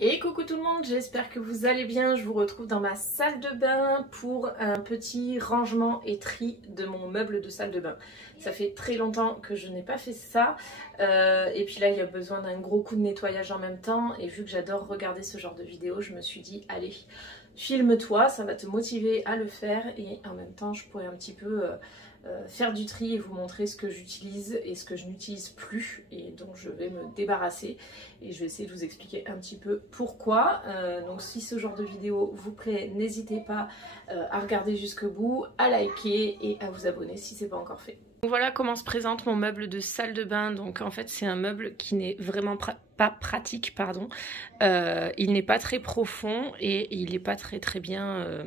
Et coucou tout le monde, j'espère que vous allez bien. Je vous retrouve dans ma salle de bain pour un petit rangement et tri de mon meuble de salle de bain. Ça fait très longtemps que je n'ai pas fait ça. Et puis là, il y a besoin d'un gros coup de nettoyage en même temps. Et vu que j'adore regarder ce genre de vidéos, je me suis dit, allez, filme-toi, ça va te motiver à le faire. Et en même temps, je pourrais un petit peu... faire du tri et vous montrer ce que j'utilise et ce que je n'utilise plus, et donc je vais me débarrasser et je vais essayer de vous expliquer un petit peu pourquoi. Donc si ce genre de vidéo vous plaît, n'hésitez pas à regarder jusqu'au bout, à liker et à vous abonner si c'est pas encore fait. Donc voilà comment se présente mon meuble de salle de bain. Donc en fait c'est un meuble qui n'est vraiment pas pratique, pardon. Il n'est pas très profond et il n'est pas très bien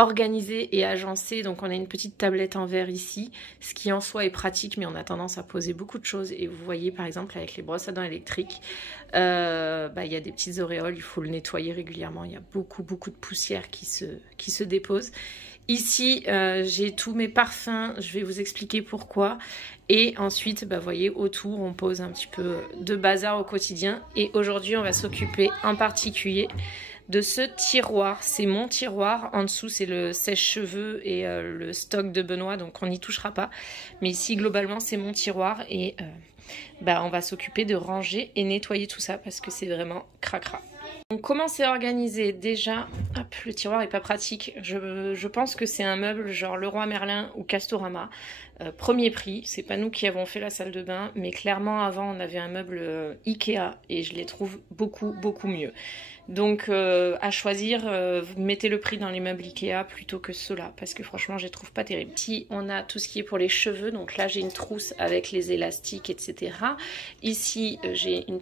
organisé et agencé. Donc on a une petite tablette en verre ici, ce qui en soi est pratique, mais on a tendance à poser beaucoup de choses. Et vous voyez par exemple avec les brosses à dents électriques, il y a des petites auréoles, il faut le nettoyer régulièrement. Il y a beaucoup de poussière qui se dépose. Ici j'ai tous mes parfums, je vais vous expliquer pourquoi. Et ensuite, vous voyez, autour on pose un petit peu de bazar au quotidien. Et aujourd'hui on va s'occuper en particulier de ce tiroir. C'est mon tiroir, en dessous c'est le sèche-cheveux et le stock de Benoît, donc on n'y touchera pas. Mais ici globalement c'est mon tiroir et on va s'occuper de ranger et nettoyer tout ça parce que c'est vraiment cracra. Donc comment c'est organisé? Déjà, hop, le tiroir est pas pratique. Je pense que c'est un meuble genre Leroy Merlin ou Castorama. Premier prix, c'est pas nous qui avons fait la salle de bain, mais clairement avant on avait un meuble Ikea et je les trouve beaucoup mieux. Donc à choisir, mettez le prix dans les meubles Ikea plutôt que ceux-là, parce que franchement je les trouve pas terribles. Ici on a tout ce qui est pour les cheveux, donc là j'ai une trousse avec les élastiques, etc. Ici j'ai une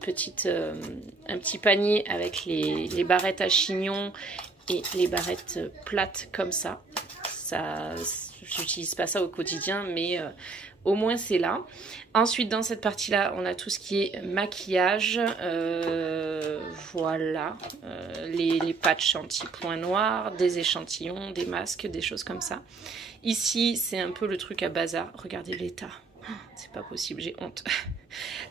un petit panier avec les barrettes à chignon et les barrettes plates comme ça. J'utilise pas ça au quotidien, mais au moins c'est là. Ensuite dans cette partie là on a tout ce qui est maquillage, voilà, les patchs anti-points noirs, des échantillons, des masques, des choses comme ça. Ici c'est un peu le truc à bazar, regardez l'état, c'est pas possible, j'ai honte.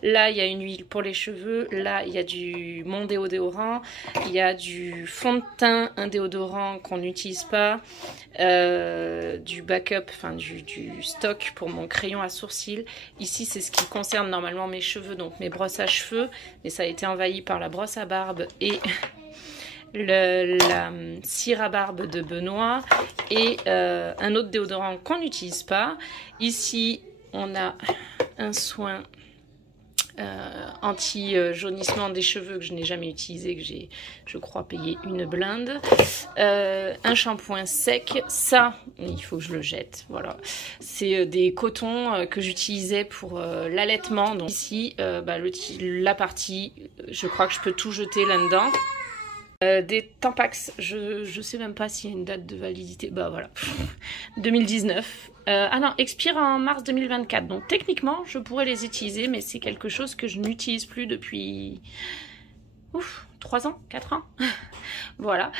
Là il y a une huile pour les cheveux, là il y a mon déodorant, il y a du fond de teint, un déodorant qu'on n'utilise pas, du backup, enfin du stock pour mon crayon à sourcils. Ici c'est ce qui concerne normalement mes cheveux, donc mes brosses à cheveux, mais ça a été envahi par la brosse à barbe et la cire à barbe de Benoît et un autre déodorant qu'on n'utilise pas. Ici on a un soin anti-jaunissement des cheveux que je n'ai jamais utilisé, que j'ai, je crois, payé une blinde. Un shampoing sec, ça, il faut que je le jette, voilà. C'est des cotons que j'utilisais pour l'allaitement. Donc ici, la partie, je crois que je peux tout jeter là-dedans. Des Tampax, je sais même pas s'il y a une date de validité, voilà, 2019. Ah non, expire en mars 2024, donc techniquement je pourrais les utiliser, mais c'est quelque chose que je n'utilise plus depuis 3 ans, 4 ans. Voilà.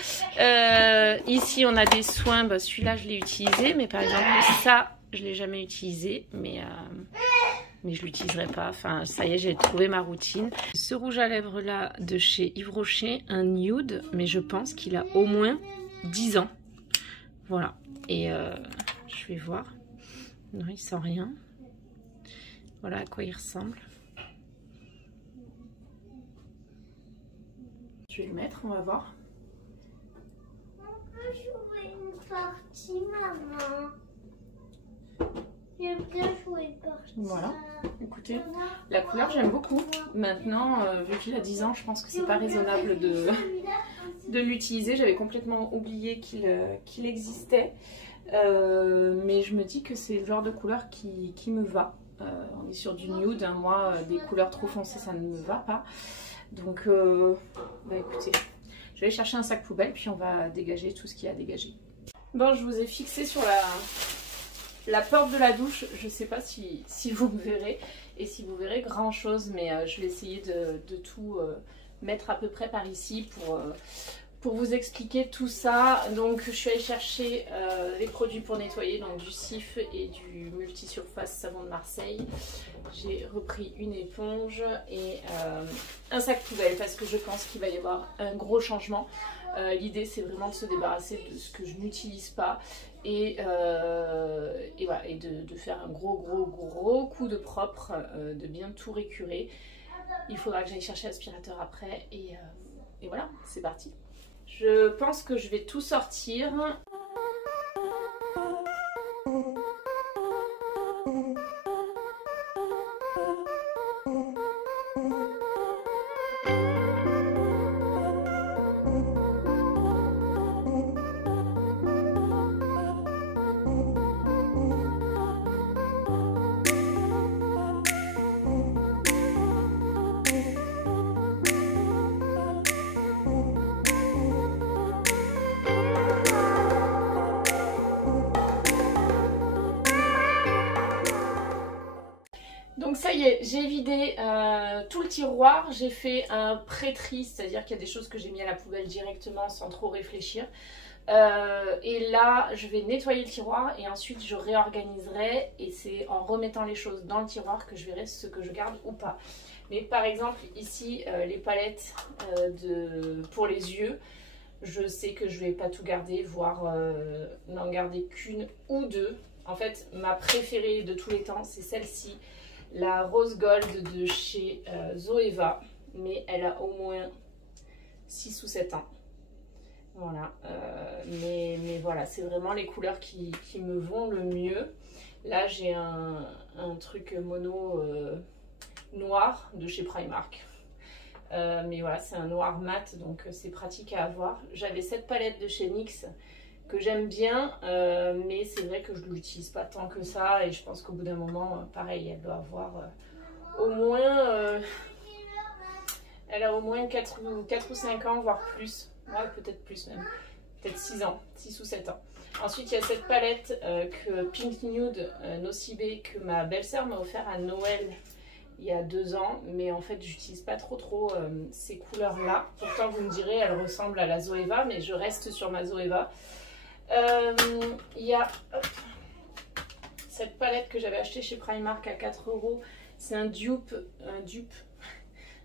Ici on a des soins, celui-là je l'ai utilisé, mais par exemple ça je l'ai jamais utilisé, mais je l'utiliserai pas. Enfin, ça y est, j'ai trouvé ma routine. Ce rouge à lèvres là de chez Yves Rocher, un nude, mais je pense qu'il a au moins 10 ans. Voilà. Et je vais voir. Non, il sent rien. Voilà à quoi il ressemble. Je vais le mettre, on va voir. On peut jouer une partie, maman. J'aime bien jouer une partie. Voilà, écoutez, la couleur j'aime beaucoup. Maintenant, vu qu'il a 10 ans, je pense que c'est pas raisonnable de l'utiliser. J'avais complètement oublié qu'il existait. Mais je me dis que c'est le genre de couleur qui me va. On est sur du nude, hein. Moi des couleurs trop foncées ça ne me va pas. Donc écoutez, je vais aller chercher un sac poubelle puis on va dégager tout ce qu'il y a à dégager. Bon, je vous ai fixé sur la porte de la douche, je sais pas si vous me verrez et si vous verrez grand chose, mais je vais essayer de tout mettre à peu près par ici Pour vous expliquer tout ça, donc je suis allée chercher les produits pour nettoyer, donc du Cif et du multisurface savon de Marseille. J'ai repris une éponge et un sac poubelle parce que je pense qu'il va y avoir un gros changement. L'idée c'est vraiment de se débarrasser de ce que je n'utilise pas et voilà, et de faire un gros coup de propre, de bien tout récurer. Il faudra que j'aille chercher l'aspirateur après et voilà, c'est parti. Je pense que je vais tout sortir. Donc ça y est, j'ai vidé tout le tiroir, j'ai fait un pré-tri, c'est-à-dire qu'il y a des choses que j'ai mis à la poubelle directement sans trop réfléchir. Et là, je vais nettoyer le tiroir et ensuite je réorganiserai et c'est en remettant les choses dans le tiroir que je verrai ce que je garde ou pas. Mais par exemple ici, les palettes pour les yeux, je sais que je vais pas tout garder, voire n'en garder qu'une ou deux. En fait, ma préférée de tous les temps, c'est celle-ci. La Rose Gold de chez Zoeva, mais elle a au moins 6 ou 7 ans. Voilà, mais voilà, c'est vraiment les couleurs qui me vont le mieux. Là, j'ai un truc mono noir de chez Primark. Mais voilà, c'est un noir mat, donc c'est pratique à avoir. J'avais cette palette de chez NYX que j'aime bien, mais c'est vrai que je ne l'utilise pas tant que ça et je pense qu'au bout d'un moment, pareil, elle doit avoir au moins elle a au moins 4 ou 5 ans, voire plus, ouais, peut-être plus même, peut-être 6 ans, 6 ou 7 ans. Ensuite, il y a cette palette que Pink Nude Nocibé que ma belle-sœur m'a offert à Noël il y a 2 ans, mais en fait, j'utilise pas trop ces couleurs-là. Pourtant, vous me direz, elle ressemble à la Zoeva, mais je reste sur ma Zoeva. Il y a cette palette que j'avais achetée chez Primark à 4 €. C'est un dupe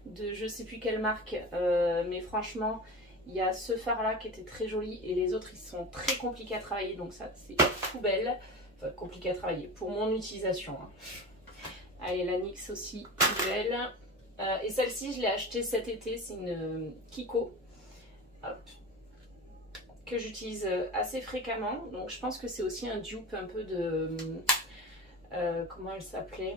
de je sais plus quelle marque, mais franchement, il y a ce fard là qui était très joli et les autres ils sont très compliqués à travailler, donc ça c'est poubelle, enfin compliqué à travailler pour mon utilisation. Hein. Allez, la NYX aussi poubelle. Et celle-ci je l'ai achetée cet été, c'est une Kiko. Hop. Que j'utilise assez fréquemment, donc je pense que c'est aussi un dupe un peu de comment elle s'appelait,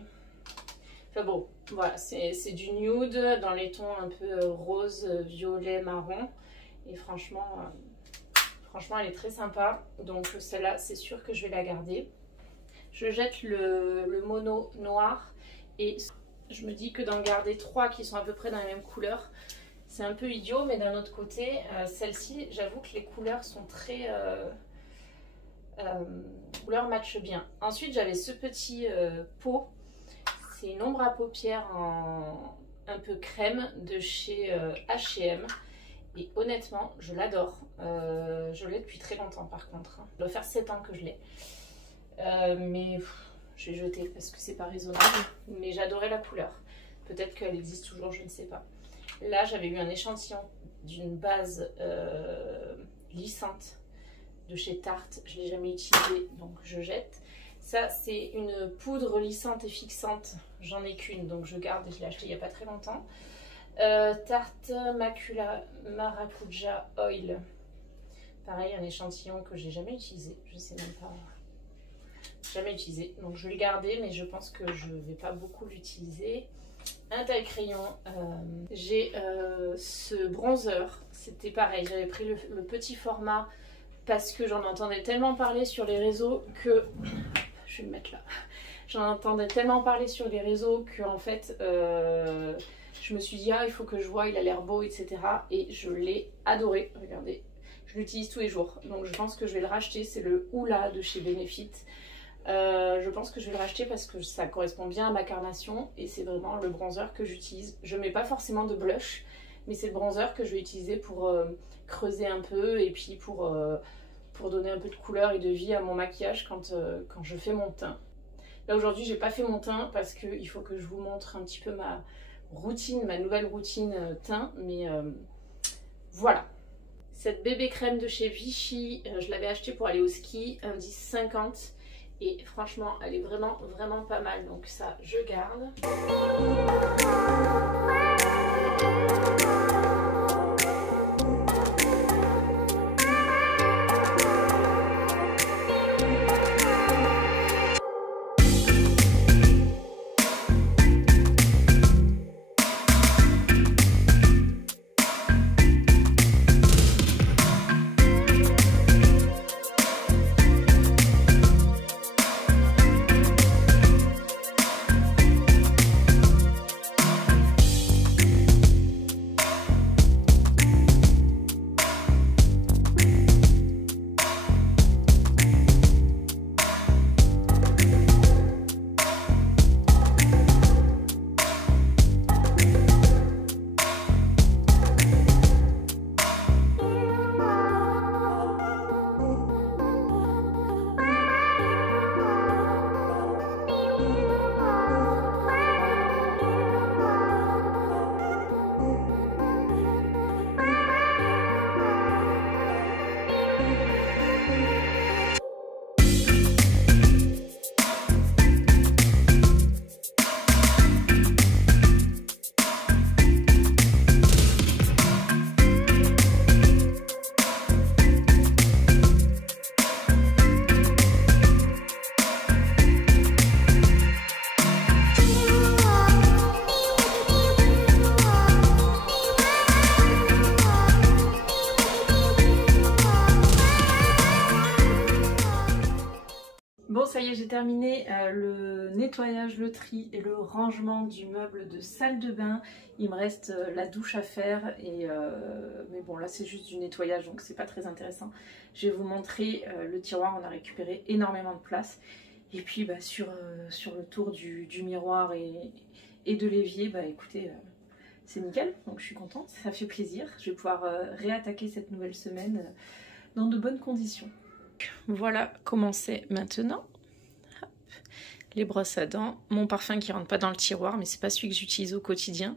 enfin bon voilà, c'est du nude dans les tons un peu rose, violet, marron et franchement elle est très sympa, donc celle-là c'est sûr que je vais la garder. Je jette le mono noir et je me dis que d'en garder 3 qui sont à peu près dans la même couleur, c'est un peu idiot, mais d'un autre côté, celle-ci, j'avoue que les couleurs sont très... couleurs matchent bien. Ensuite, j'avais ce petit pot. C'est une ombre à paupières un peu crème de chez H&M. Et honnêtement, je l'adore. Je l'ai depuis très longtemps par contre. Ça doit faire 7 ans que je l'ai. Mais je vais jeter parce que c'est pas raisonnable. Mais j'adorais la couleur. Peut-être qu'elle existe toujours, je ne sais pas. Là, j'avais eu un échantillon d'une base lissante de chez Tarte. Je ne l'ai jamais utilisée, donc je jette. Ça, c'est une poudre lissante et fixante. J'en ai qu'une, donc je garde. Je l'ai acheté il n'y a pas très longtemps. Tarte Macula Maracuja Oil. Pareil, un échantillon que j'ai jamais utilisé. Je sais même pas. Jamais utilisé. Donc je vais le garder, mais je pense que je ne vais pas beaucoup l'utiliser. Un taille crayon, j'ai ce bronzer, c'était pareil, j'avais pris le petit format parce que j'en entendais tellement parler sur les réseaux que, je vais me mettre là, j'en entendais tellement parler sur les réseaux que en fait je me suis dit ah il faut que je vois, il a l'air beau, etc. Et je l'ai adoré, regardez, je l'utilise tous les jours, donc je pense que je vais le racheter. C'est le Oula de chez Benefit. Je pense que je vais le racheter parce que ça correspond bien à ma carnation et c'est vraiment le bronzer que j'utilise. Je mets pas forcément de blush, mais c'est le bronzer que je vais utiliser pour creuser un peu et puis pour donner un peu de couleur et de vie à mon maquillage quand je fais mon teint. Là aujourd'hui j'ai pas fait mon teint parce qu'il faut que je vous montre un petit peu ma routine, ma nouvelle routine teint, mais voilà. Cette bébé crème de chez Vichy, je l'avais achetée pour aller au ski, indice 50, et franchement elle est vraiment pas mal, donc ça je garde. Bon, ça y est, j'ai terminé le nettoyage, le tri et le rangement du meuble de salle de bain. Il me reste la douche à faire, mais bon, là c'est juste du nettoyage, donc c'est pas très intéressant. Je vais vous montrer le tiroir, on a récupéré énormément de place. Et puis sur le tour du miroir et de l'évier, écoutez, c'est nickel, donc je suis contente, ça fait plaisir. Je vais pouvoir réattaquer cette nouvelle semaine dans de bonnes conditions. Voilà comment c'est maintenant. Hop. Les brosses à dents, mon parfum qui rentre pas dans le tiroir, mais c'est pas celui que j'utilise au quotidien.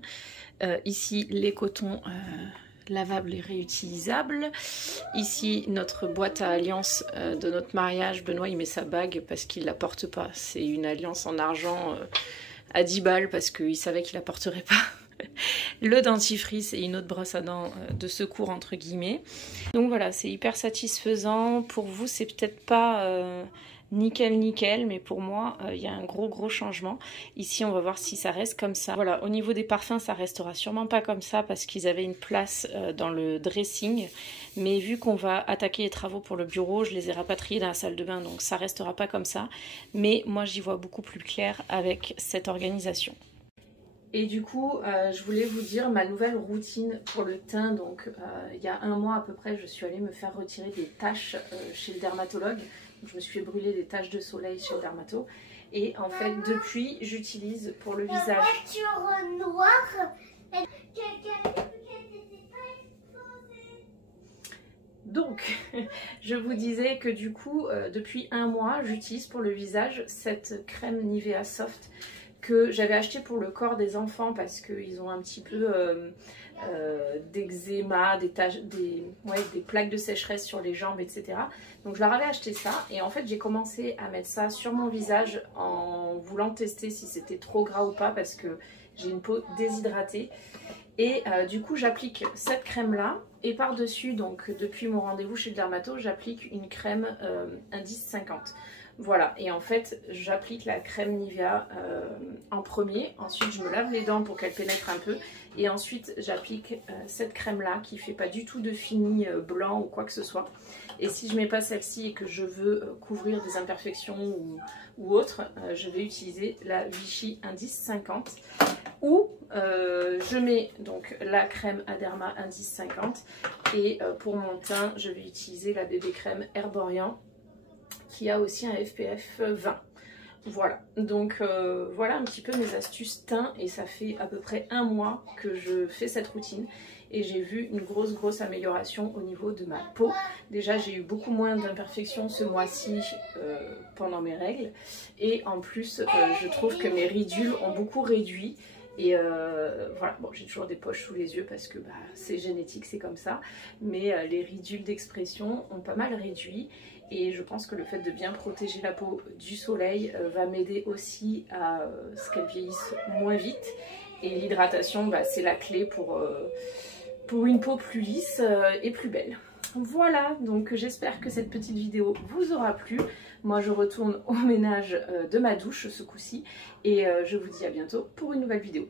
Ici les cotons lavables et réutilisables. Ici notre boîte à alliance de notre mariage. Benoît il met sa bague parce qu'il la porte pas. C'est une alliance en argent à 10 balles parce qu'il savait qu'il la porterait pas. Le dentifrice et une autre brosse à dents de secours entre guillemets. Donc voilà, c'est hyper satisfaisant. Pour vous c'est peut-être pas nickel, mais pour moi il y a un gros changement. Ici on va voir si ça reste comme ça. Voilà, au niveau des parfums ça restera sûrement pas comme ça parce qu'ils avaient une place dans le dressing, mais vu qu'on va attaquer les travaux pour le bureau, je les ai rapatriés dans la salle de bain, donc ça restera pas comme ça, mais moi j'y vois beaucoup plus clair avec cette organisation. Et du coup, je voulais vous dire ma nouvelle routine pour le teint. Donc, il y a un mois à peu près, je suis allée me faire retirer des taches chez le dermatologue. Donc, je me suis fait brûler des taches de soleil chez le dermato. Et en fait, depuis, j'utilise pour le visage... La voiture noire, Donc, je vous disais que du coup, depuis un mois, j'utilise pour le visage cette crème Nivea Soft que j'avais acheté pour le corps des enfants parce qu'ils ont un petit peu d'eczéma, des plaques de sécheresse sur les jambes, etc. Donc je leur avais acheté ça et en fait j'ai commencé à mettre ça sur mon visage en voulant tester si c'était trop gras ou pas parce que j'ai une peau déshydratée. Et du coup j'applique cette crème là et par dessus, donc depuis mon rendez-vous chez le dermato, j'applique une crème indice 50. Voilà, et en fait j'applique la crème Nivea en premier, ensuite je me lave les dents pour qu'elle pénètre un peu et ensuite j'applique cette crème là qui fait pas du tout de fini blanc ou quoi que ce soit. Et si je mets pas celle-ci et que je veux couvrir des imperfections ou autre, je vais utiliser la Vichy indice 50 ou je mets donc la crème Aderma indice 50 et pour mon teint je vais utiliser la bébé crème Herborian qui a aussi un SPF 20. Voilà, donc voilà un petit peu mes astuces teint et ça fait à peu près un mois que je fais cette routine et j'ai vu une grosse amélioration au niveau de ma peau. Déjà j'ai eu beaucoup moins d'imperfections ce mois-ci pendant mes règles, et en plus je trouve que mes ridules ont beaucoup réduit. Et voilà, bon, j'ai toujours des poches sous les yeux parce que bah, c'est génétique, c'est comme ça. Mais les ridules d'expression ont pas mal réduit. Et je pense que le fait de bien protéger la peau du soleil va m'aider aussi à ce qu'elle vieillisse moins vite. Et l'hydratation, bah, c'est la clé pour une peau plus lisse et plus belle. Voilà, donc j'espère que cette petite vidéo vous aura plu. Moi je retourne au ménage de ma douche ce coup-ci et je vous dis à bientôt pour une nouvelle vidéo.